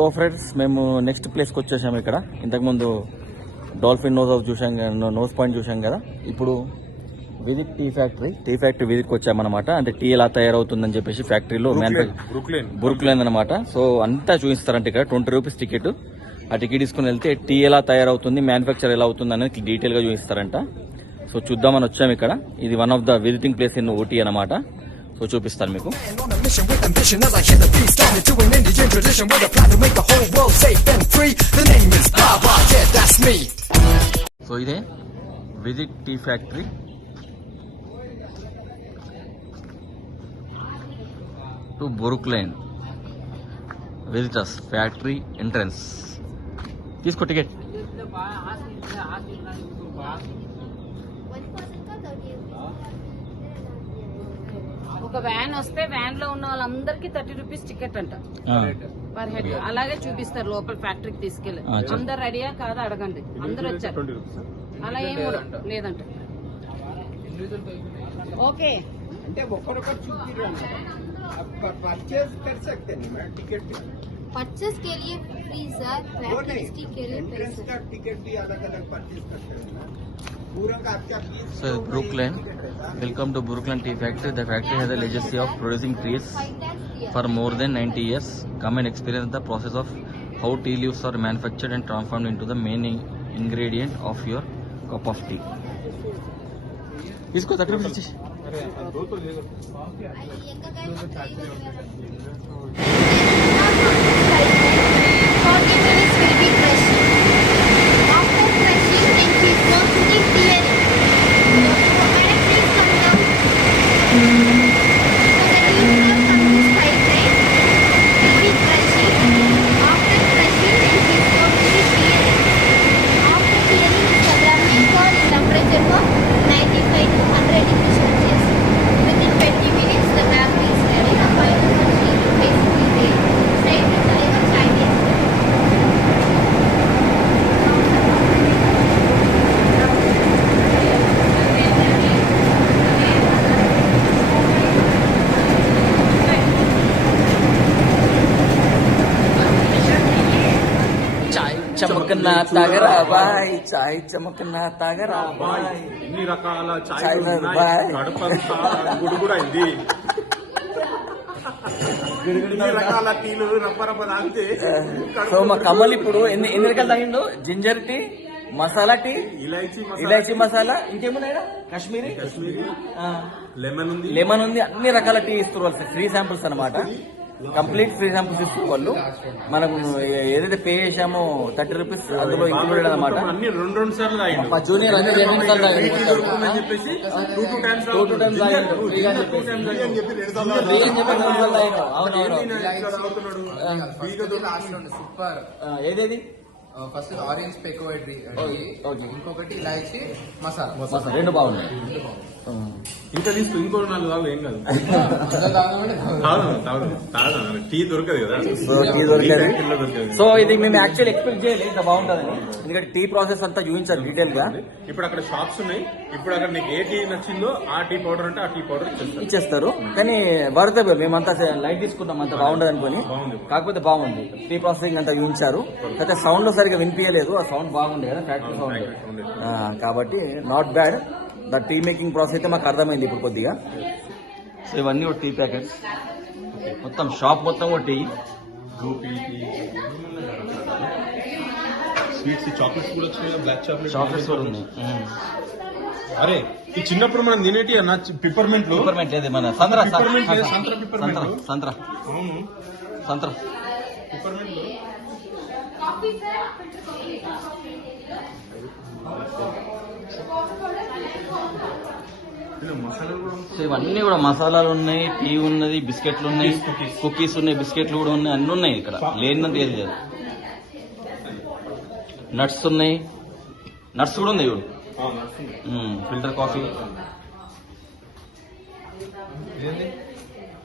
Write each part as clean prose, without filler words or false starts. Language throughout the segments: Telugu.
సో ఫ్రెండ్స్ మేము నెక్స్ట్ ప్లేస్కి వచ్చేసాము. ఇక్కడ ఇంతకుముందు డాల్ఫిన్ నోస్ పాయింట్ చూసాం కదా. ఇప్పుడు విజిట్ టీ ఫ్యాక్టరీ విజిట్కి వచ్చామన్నమాట. అంటే టీ ఎలా తయారవుతుందని చెప్పేసి ఫ్యాక్టరీలో బ్రూక్లైన్ అనమాట. సో అంతా చూపిస్తారంటే ఇక్కడ 20 రూపీస్ టికెట్. ఆ టికెట్ తీసుకుని వెళ్తే టీ ఎలా తయారవుతుంది, మ్యానుఫ్యాక్చర్ ఎలా అవుతుంది అనేది డీటెయిల్గా చూపిస్తారంట. సో చూద్దామని వచ్చాము ఇక్కడ. ఇది one of the visiting place in Ooty అనమాట. సో చూపిస్తాను మీకు. సో ఇదే visit tea factory. To Brookline visitors factory entrance. తీసుకో టికెట్. ఒక వ్యాన్ వస్తే వ్యాన్ లో ఉన్న వాళ్ళందరికి 30 రూపీస్ టికెట్ అంట పర్ హెడ్. అలాగే చూపిస్తారు లోపల ఫ్యాక్టరీకి తీసుకెళ్ళి. అందరు రెడీయా కాదా అడగండి. అందరు వచ్చారు. అలా ఏం లేదంట. ఓకే అంటే ఒక్కొక్కరు చూపిరు परचेज कर सकते हैं मैं टिकट परचेज के लिए फ्री सर. एंट्रेंस का टिकट भी अलग अलग परचेज कर सकते हैं. पूरा का आपका fees. So Brooklyn, welcome to Brooklyn Tea Factory. The factory has a legacy of producing teas for more than 90 years. Come and experience the process of how tea leaves are manufactured and transformed into the main ingredient of your cup of tea. इसको 30 रुपये दो तो ले लो. 40 minutes will be crushing. After crushing, then we go to the tearing. So, madam, please come down. So that you have come this pipeline. Will be crushing. After crushing, then we go to the tearing. After tearing, the browning for temperature for 95 to 100 degrees Celsius. Within 20 minutes, the bakery is ready. The final machine is basically there. Same with the other Chinese. చాయ్ చమకన్నా తాగరా బాయ్, చాయ్ చమకన్నా తాగరా బాయ్. ఎన్ని రకాల చాయ్ చాయ్ బాయ్. కడుపంతా గుడుగుడు అయింది. ఎన్ని రకాల టీలు రప్పరప్ప తాగితే సో మా కమల్ ఇప్పుడు ఎన్ని రకాలు తాగిండు? జింజర్ టీ, మసాలా టీ, ఇలాచీ మసాలా, ఇంకేమున్నాయి? కాశ్మీరీ, లెమన్ ఉంది. అన్ని రకాల టీ ఇస్తారు వాళ్ళు. ఫ్రీ శాంపుల్స్ అనమాట. కంప్లీట్ ఫ్రీ శాంపుల్స్ ఇస్తారు వాళ్ళు. మనకు ఏదైతే పే చేసామో 30 రూపీస్ అందులో ఇంక్లూడెడ్ అనమాట. అన్ని రెండు సార్లు తాగిండు. మా జూనియర్ అన్ని 2 సార్లు అని చెప్పేసి 2 times తాగిండు. ఫ్రీగా అని చెప్పేసి 2 సార్లు తాగిండు. సూపర్. ఏదేది? ఫస్ట్ ఆరెంజ్ పెకోవీ, ఇంకొకటి ఇలాచి మసాలా. 2 బాగున్నాయి. ఇంకా తీసుకో, ఇంకో 4 తాగు, ఏం కాదు. టీ దొరకదు కదా. సో టీ దొరకదు. సో ఇది మేము యాక్చువల్లీ ఎక్స్పెక్ట్ చేయలేదు ఇంత బాగుంటుందని. ఎందుకంటే టీ ప్రాసెస్ అంతా చూపించారు డీటెయిల్ గా. ఇప్పుడు అక్కడ షాప్స్ ఉన్నాయి. ఇప్పుడు అక్కడ నీకు ఏ టీ నచ్చిందో ఆ టీ పౌడర్ అంటే ఆ టీ పౌడర్ ఇచ్చేస్తారు. కానీ వర్తబుల్. మేమంతా లైట్ తీసుకున్నాం, అంత బాగుండదు అనుకుని. కాకపోతే బాగుంది. టీ ప్రాసెసింగ్ అంతా చూపించారు. అయితే సౌండ్ సరిగా వినిపించలేదు. ఆ సౌండ్ బాగుంది కదా, ఫ్యాక్టరీ సౌండ్. కాబట్టి not bad. The tea making process అయితే మాకు అర్థమైంది ఇప్పుడు కొద్దిగా. సో ఇవన్నీ ఒక టీ ప్యాకెట్స్. మొత్తం షాప్ మొత్తం ఒక టీ. స్వీట్స్, చాక్లెట్స్ కూడా వచ్చినాయి. బ్లాక్ చాక్లెట్స్ కూడా ఉన్నాయి. అరే ఈ చిన్నప్పుడు మనం తినేటి అన్న పిప్పర్మెంట్ లేదు మన సంత్రా. సో ఇవన్నీ కూడా మసాలాలు ఉన్నాయి, టీ ఉన్నది, బిస్కెట్లు ఉన్నాయి, కుకీస్ ఉన్నాయి, బిస్కెట్లు కూడా ఉన్నాయి. అన్ని ఉన్నాయి ఇక్కడ. లేనిదంత ఏది లేదు. నట్స్ ఉన్నాయి. నట్స్ కూడా ఉన్నాయి ఇప్పుడు. ఫిల్టర్ కాఫీ,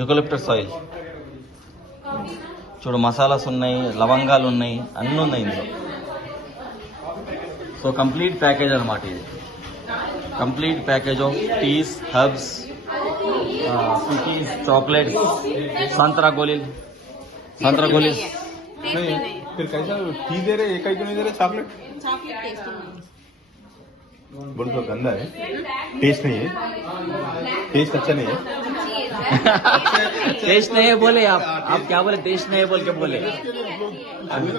యూకలిప్టస్ ఆయిల్ చూడు, మసాలాస్ ఉన్నాయి, లవంగాలు ఉన్నాయి, అన్నీ ఉన్నాయి ఇందులో. సో కంప్లీట్ ప్యాకేజ్ అనమాట ఇది. Complete package of teas, herbs, cookies, chocolates, సంత్రా గోలీస్, नहीं फिर कैसा टी दे रहे एक क्यों नहीं दे रहे चॉकलेट చాక్లెట్ టేస్ట్ बोल तो गंदा है टेस्ट नहीं है टेस्ट अच्छा नहीं है टेस्ट नहीं है बोले आप क्या बोले टेस्ट नहीं है बोल के बोले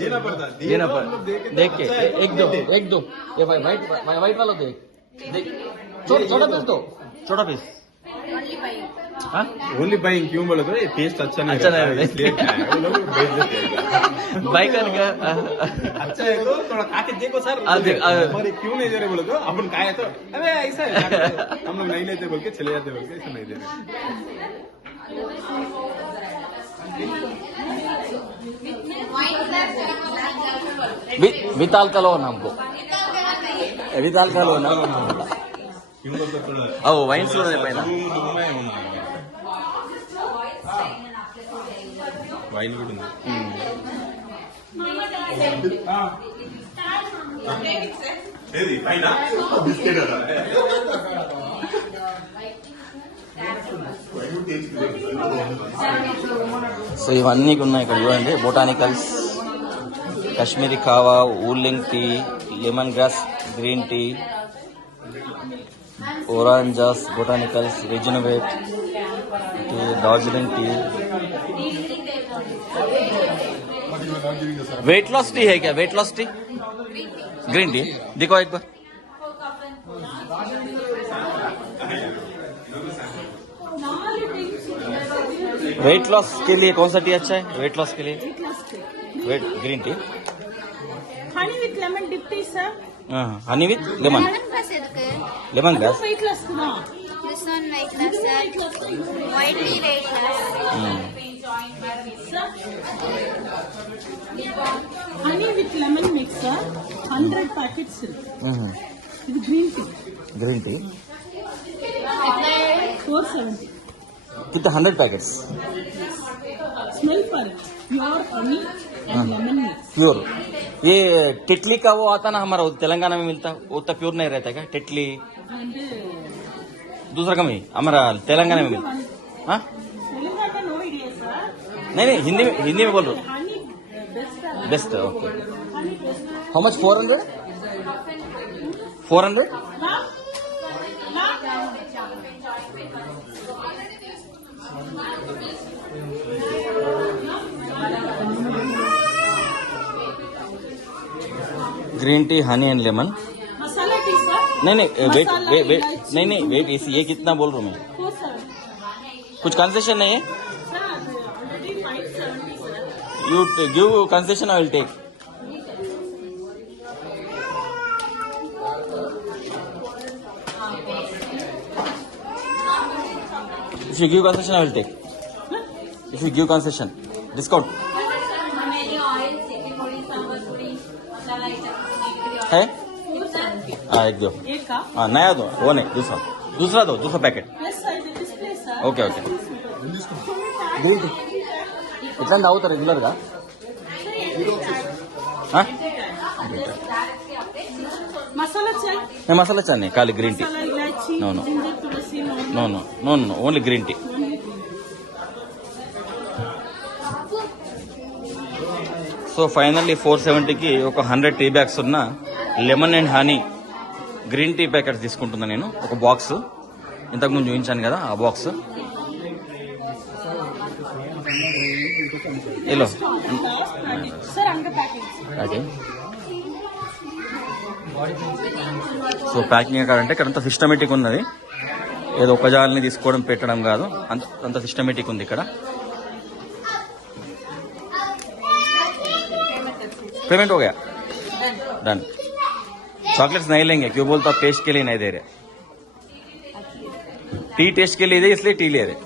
देना पड़ता देना पर देख के एक दो ये वाइट वाला दो देख छोटा पीस दो छोटा पीस हाँ ओनली बाइंग क्यों बोले तो टेस्ट अच्छा नहीं अच्छा नहीं रहता, रहता। इसलिए क्या है, वो लोग भेज देते हैं बाइकन का अच्छा है तो थोड़ा खा के देखो सर हमारे क्यों नहीं दे रहे बोले तो अपन खाए तो अरे ऐसा है हम लोग नहीं लेते बोल के चले जाते बोल के ऐसा नहीं दे रहे विताल का लो ना हमको विताल का लो ना क्यों बोलते थोड़ा अब वाइन सुन पहला వైన్ కూడా ఉంది ఏది పైన బిస్కెట్ సో ఇవన్నీ ఉన్నాయి ఇక్కడ చూడండి botanicals Kashmiri kahwa oolong tea lemon grass green tea ఓరాంజాస్ botanicals rejuvenate tea Darjeeling tea weight loss tea है क्या weight loss tea green tea देखो एक बार वेट लॉस के लिए कौन सा टी अच्छा है वेट लॉस के लिए weight green tea honey with lemon dip tea sir honey with lemon lemon grass edukku lemon grass weight loss kuda this one weight loss sir white tea weight loss honey with lemon mix sir 100 packets ಇದು ಗ್ರೀನ್ ಟೀ ग्रीन टी 470 कितने 100 पैकेट्स स्मेल पर pure honey and lemon mix pure ये टिटली का वो आता ना हमारा तेलंगाना में मिलता वो उतना प्योर नहीं रहता क्या टिटली दूसरा कम ही हमारा तेलंगाना में मिलता हाँ तेलंगाना नो idea सर नहीं हिंदी में बोल रहा हूँ Honey best best okay Honey best how much 400 400 green tea honey and lemon masala T sir नहीं वेट मसाला, वेट इलायची। नहीं वेट ये कितना बोल रहा हूँ मैं 470 कुछ कंसेशन नहीं है sir already 570 sir you give concession I will take If you give concession, I will take. If you give concession, discount. है? हाँ एक दो. एक का हाँ नया दो वो नहीं दूसरा दो दूसरा packet. Plus size display sir okay इतना दावत रेग्युलर గా मसाला चाय मैं मसाला चाय नहीं खाली ग्रीन टी मसाला इलायची No, no. जिंजर तुलसी no only green tea so finally 470కి ఒక 100 టీ బ్యాగ్స్ ఉన్న lemon and honey green tea packets తీసుకుంటున్నా నేను ఒక బాక్స్ ఇంతకుముందు చూపించాను కదా ఆ బాక్స్ ఎలో सर अंग पैकेट्स అదే సో ప్యాకింగ్ ఎక్కడంటే ఇక్కడ అంతా సిస్టమేటిక్ ఉన్నది ఏదో ఒక జాలని తీసుకోవడం పెట్టడం కాదు అంత సిస్టమేటిక్ ఉంది ఇక్కడ पेमेंट हो गया डन चॉकलेट्स नहीं लेंगे क्यों बोलता पेस्ट के लिए नहीं दे रहे टी टेस्ट के लिए दे इसलिए टी ले रहे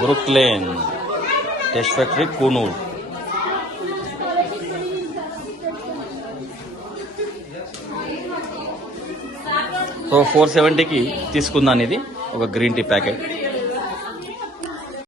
ब्रुकलेन टेस्ट फैक्ट्री कूनूर సో 470కి తీసుకున్నాను ఇది ఒక గ్రీన్ టీ ప్యాకెట్.